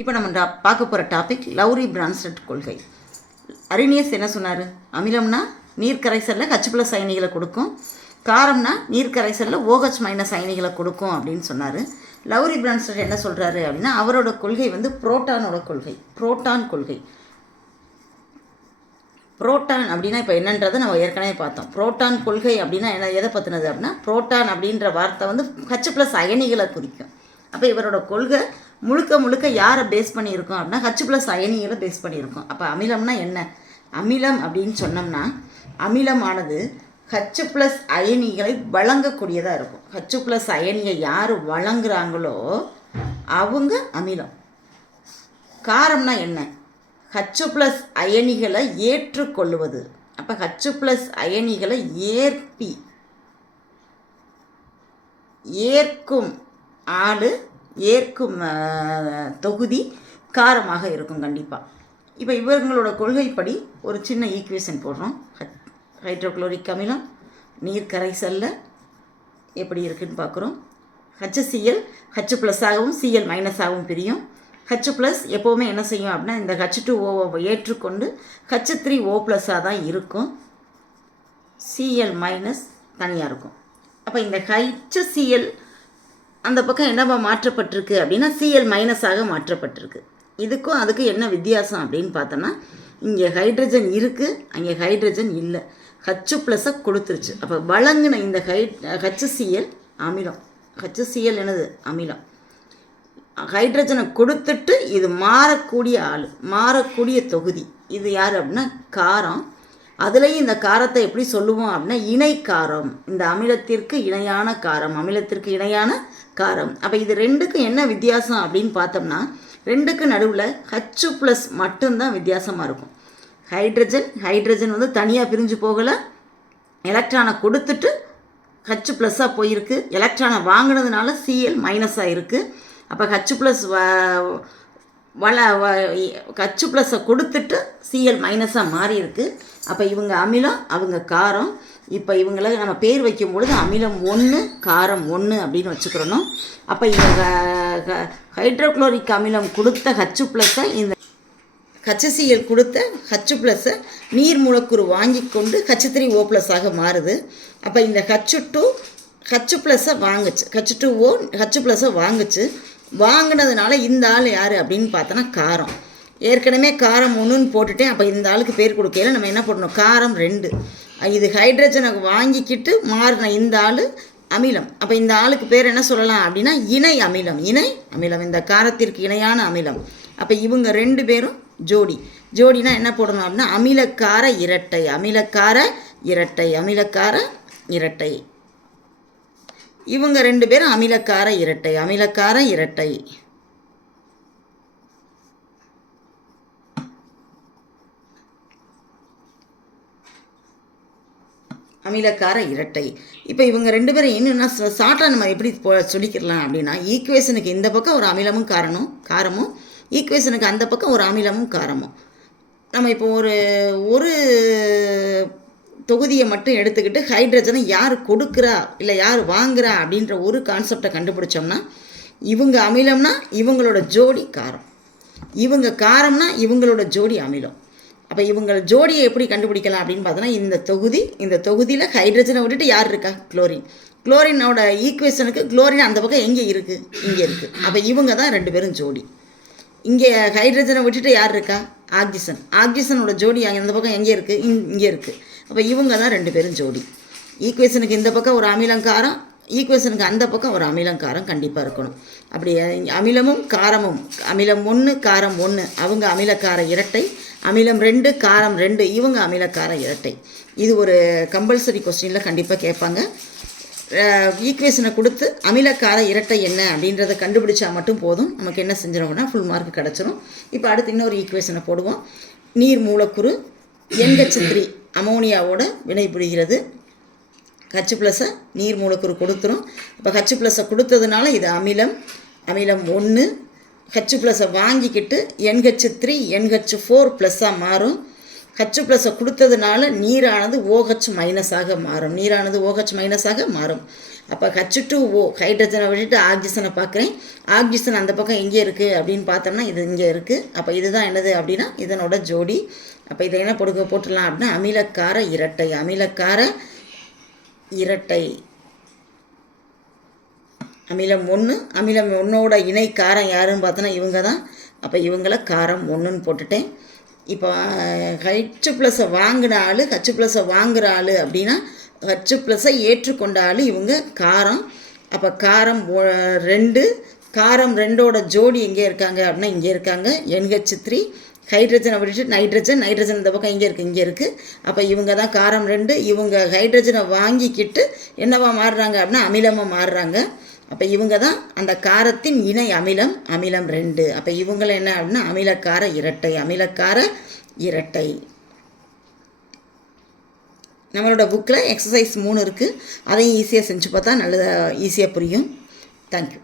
இப்போ நம்ம பார்க்க போகிற டாபிக் லவ்ரி பிரான்ஸ்டட் கொள்கை. அரினியஸ் என்ன சொன்னார்? அமிலம்னா நீர் கரைசலில் H+ அயனிகளை கொடுக்கும், காரம்னா நீர் கரைசலில் OH- அயனிகளை கொடுக்கும் அப்படின்னு சொன்னார். லவ்ரி பிரான்ஸ்டட் என்ன சொல்கிறாரு அப்படின்னா, அவரோட கொள்கை வந்து புரோட்டானோட கொள்கை, புரோட்டான் கொள்கை. புரோட்டான் அப்படின்னா இப்போ என்னன்றதை நம்ம ஏற்கனவே பார்த்தோம். புரோட்டான் கொள்கை அப்படின்னா என்ன, எதை பற்றினது அப்படின்னா, புரோட்டான் அப்படின்ற வார்த்தை வந்து H+ அயனிகளை குறிக்கும். அப்போ இவரோட கொள்கை முழுக்க முழுக்க யாரை பேஸ் பண்ணியிருக்கோம் அப்படின்னா H+ அயனிகளை பேஸ் பண்ணியிருக்கோம். அப்போ அமிலம்னா என்ன? அமிலம் அப்படின்னு சொன்னோம்னா, அமிலமானது H+ அயனிகளை வழங்கக்கூடியதாக இருக்கும். H+ அயனியை யார் வழங்குறாங்களோ அவங்க அமிலம். காரம்னா என்ன? H+ அயனிகளை ஏற்றுக்கொள்வது. அப்போ H+ அயனிகளை ஏற்கும் ஆள், ஏற்கும் தொகுதி காரமாக இருக்கும் கண்டிப்பாக. இப்போ இவங்களோட கொள்கைப்படி ஒரு சின்ன ஈக்குவேஷன் போடுறோம். ஹைட்ரோக்ளோரிக் அமிலம் நீர் கரைசலில் எப்படி இருக்குதுன்னு பார்க்குறோம். HCl H+ ஆகவும் Cl- ஆகவும் பிரியும். H+ எப்போவுமே என்ன செய்யும் அப்படின்னா, இந்த H2O ஏற்றுக்கொண்டு H3O+ தான் இருக்கும். Cl- தனியாக இருக்கும். அப்போ இந்த HCl அந்த பக்கம் என்னவா மாற்றப்பட்டிருக்கு அப்படின்னா Cl- ஆக மாற்றப்பட்டிருக்கு. இதுக்கும் அதுக்கு என்ன வித்தியாசம் அப்படின்னு பார்த்தோன்னா, இங்கே ஹைட்ரஜன் இருக்குது, அங்கே ஹைட்ரஜன் இல்லை, H+ கொடுத்துருச்சு. அப்போ வழங்கின இந்த HCl அமிலம். HCl என்னது? அமிலம். ஹைட்ரஜனை கொடுத்துட்டு இது மாறக்கூடிய ஆள், மாறக்கூடிய தொகுதி. இது யார் அப்படின்னா காரம். அதுலேயும் இந்த காரத்தை எப்படி சொல்லுவோம் அப்படின்னா இணை காரம். இந்த அமிலத்திற்கு இணையான காரம், அமிலத்திற்கு இணையான காரம். அப்போ இது ரெண்டுக்கும் என்ன வித்தியாசம் அப்படின்னு பார்த்தோம்னா, ரெண்டுக்கு நடுவில் H+ மட்டும்தான் வித்தியாசமாக இருக்கும். ஹைட்ரஜன் வந்து தனியாக பிரிஞ்சு போகலை, எலக்ட்ரானை கொடுத்துட்டு H+ போயிருக்கு. எலக்ட்ரானை வாங்கினதுனால Cl- இருக்குது. அப்போ H+ H+ கொடுத்துட்டு Cl- மாறி இருக்குது. அப்போ இவங்க அமிலம், அவங்க காரம். இப்போ இவங்களை நம்ம பேர் வைக்கும் பொழுது அமிலம் 1 காரம் 1 அப்படின்னு வச்சுக்கிறணும். அப்போ இவங்க ஹைட்ரோக்ளோரிக் அமிலம் கொடுத்த H+ இந்த HCl கொடுத்த H+ நீர் மூலக்கூறு வாங்கி கொண்டு H3O+ ஆக மாறுது. அப்போ இந்த H2 H+ வாங்குச்சு, H2O H+ வாங்குச்சு. வாங்கினதுனால இந்த ஆள் யார் அப்படின்னு பார்த்தோன்னா காரம். ஏற்கனவே காரம் 1ன்னு போட்டுட்டேன். அப்போ இந்த ஆளுக்கு பேர் கொடுக்கல, நம்ம என்ன பண்ணணும்? காரம் 2. இது ஹைட்ரஜனை வாங்கிக்கிட்டு மாறின இந்த ஆள் அமிலம். அப்போ இந்த ஆளுக்கு பேர் என்ன சொல்லலாம் அப்படின்னா இணை அமிலம். இணை அமிலம், இந்த காரத்திற்கு இணையான அமிலம். அப்போ இவங்க 2 பேரும் ஜோடி. ஜோடினா என்ன போடணும் அப்படின்னா அமிலக்கார இரட்டை, அமிலக்கார இரட்டை, அமிலக்கார இரட்டை. இவங்க 2 பேரும் அமிலக்கார இரட்டை, அமிலக்கார இரட்டை. அமிலக்கார இரட்டை. இப்போ இவங்க 2 பேரும் என்னென்னா ஷார்ட்டாக நம்ம எப்படி சொல்லிக்கலாம் அப்படின்னா, ஈக்குவேஷனுக்கு இந்த பக்கம் ஒரு அமிலமும் காரமும், ஈக்குவேஷனுக்கு அந்த பக்கம் ஒரு அமிலமும் காரமும். நம்ம இப்போ ஒரு தொகுதியை மட்டும் எடுத்துக்கிட்டு ஹைட்ரஜனை யார் கொடுக்குறா இல்லை யார் வாங்குறா அப்படின்ற ஒரு கான்செப்டை கண்டுபிடிச்சோம்னா, இவங்க அமிலம்னா இவங்களோட ஜோடி காரம், இவங்க காரம்னா இவங்களோட ஜோடி அமிலம். அப்போ இவங்கள ஜோடியை எப்படி கண்டுபிடிக்கலாம் அப்படின்னு பார்த்தோன்னா, இந்த தொகுதியில் ஹைட்ரஜனை விட்டுட்டு யார் இருக்கா? குளோரின். குளோரினோட ஈக்குவேஷனுக்கு குளோரின் அந்த பக்கம் எங்கே இருக்குது? இங்கே இருக்குது. அப்போ இவங்க தான் 2 பேரும் ஜோடி. இங்கே ஹைட்ரஜனை விட்டுட்டு யார் இருக்கா? ஆக்சிஜன். ஆக்சிஜனோட ஜோடி அந்த பக்கம் எங்கே இருக்குது? இங்கே இருக்குது. அப்போ இவங்க தான் 2 பேரும் ஜோடி. ஈக்குவேஷனுக்கு இந்த பக்கம் ஒரு அமிலங்காரம், ஈக்குவேஷனுக்கு அந்த பக்கம் ஒரு அமிலங்காரம் கண்டிப்பாக இருக்கணும். அப்படி அமிலமும் காரமும், அமிலம் 1 காரம் 1 அவங்க அமிலக்கார இரட்டை, அமிலம் 2 காரம் 2 இவங்க அமிலக்கார இரட்டை. இது ஒரு கம்பல்சரி கொஸ்டினில் கண்டிப்பாக கேட்பாங்க. ஈக்குவேஷனை கொடுத்து அமிலக்கார இரட்டை என்ன அப்படின்றத கண்டுபிடிச்சா மட்டும் போதும், நமக்கு என்ன செஞ்சிடணும்னா ஃபுல் மார்க் கிடச்சிரும். இப்போ அடுத்து இன்னொரு ஈக்குவேஷனை போடுவோம். நீர் மூலக்கூறு NH3 அமோனியாவோட வினைபுரிகிறது. H+ நீர் மூலக்கூறு கொடுத்துரும். இப்போ H+ கொடுத்ததுனால இது அமிலம் 1. H+ வாங்கிக்கிட்டு NH3 NH4+ மாறும். ஹச் ப்ளஸை கொடுத்ததுனால நீரானது OH மைனஸாக மாறும். நீரானது OH மைனஸாக மாறும். அப்போ H2O ஹைட்ரஜனை விட்டுட்டு ஆக்சிஜனை பார்க்குறேன். ஆக்சிஜன் அந்த பக்கம் எங்கே இருக்குது அப்படின்னு பார்த்தோம்னா இது இங்கே இருக்குது. அப்போ இதுதான் என்னது அப்படின்னா இதனோட ஜோடி. அப்போ இதை என்ன போட்டுடலாம் அப்படின்னா அமிலக்கார இரட்டை. அமிலக்கார இரட்டை. அமிலம் 1, அமிலம் 1ஓட இணை காரம் யாருன்னு பார்த்தோன்னா இவங்க தான். அப்போ இவங்கள காரம் 1ன்னு போட்டுட்டேன். இப்போ H+ஸை வாங்கின ஆள், H+ஸை வாங்குகிற ஆள் அப்படின்னா H+ஸை ஏற்றுக்கொண்ட ஆள் இவங்க காரம். அப்போ காரம் 2, காரம் 2ஓட ஜோடி எங்கே இருக்காங்க அப்படின்னா இங்கே இருக்காங்க. NH3 ஹைட்ரஜனை விட்டுட்டு நைட்ரஜன் இந்த பக்கம் இங்கே இருக்குது. அப்போ இவங்க தான் காரம் 2. இவங்க ஹைட்ரஜனை வாங்கிக்கிட்டு என்னவா மாறுறாங்க அப்படின்னா அமிலமாக மாறுறாங்க. அப்போ இவங்க தான் அந்த காரத்தின் இணை அமிலம் 2. அப்போ இவங்களை என்ன அப்படின்னா அமிலக்கார இரட்டை. அமிலக்கார இரட்டை. நம்மளோட புக்கில் எக்ஸசைஸ் 3 இருக்குது. அதையும் ஈஸியாக செஞ்சு பார்த்தா நல்லதாக ஈஸியாக புரியும். தேங்க்யூ.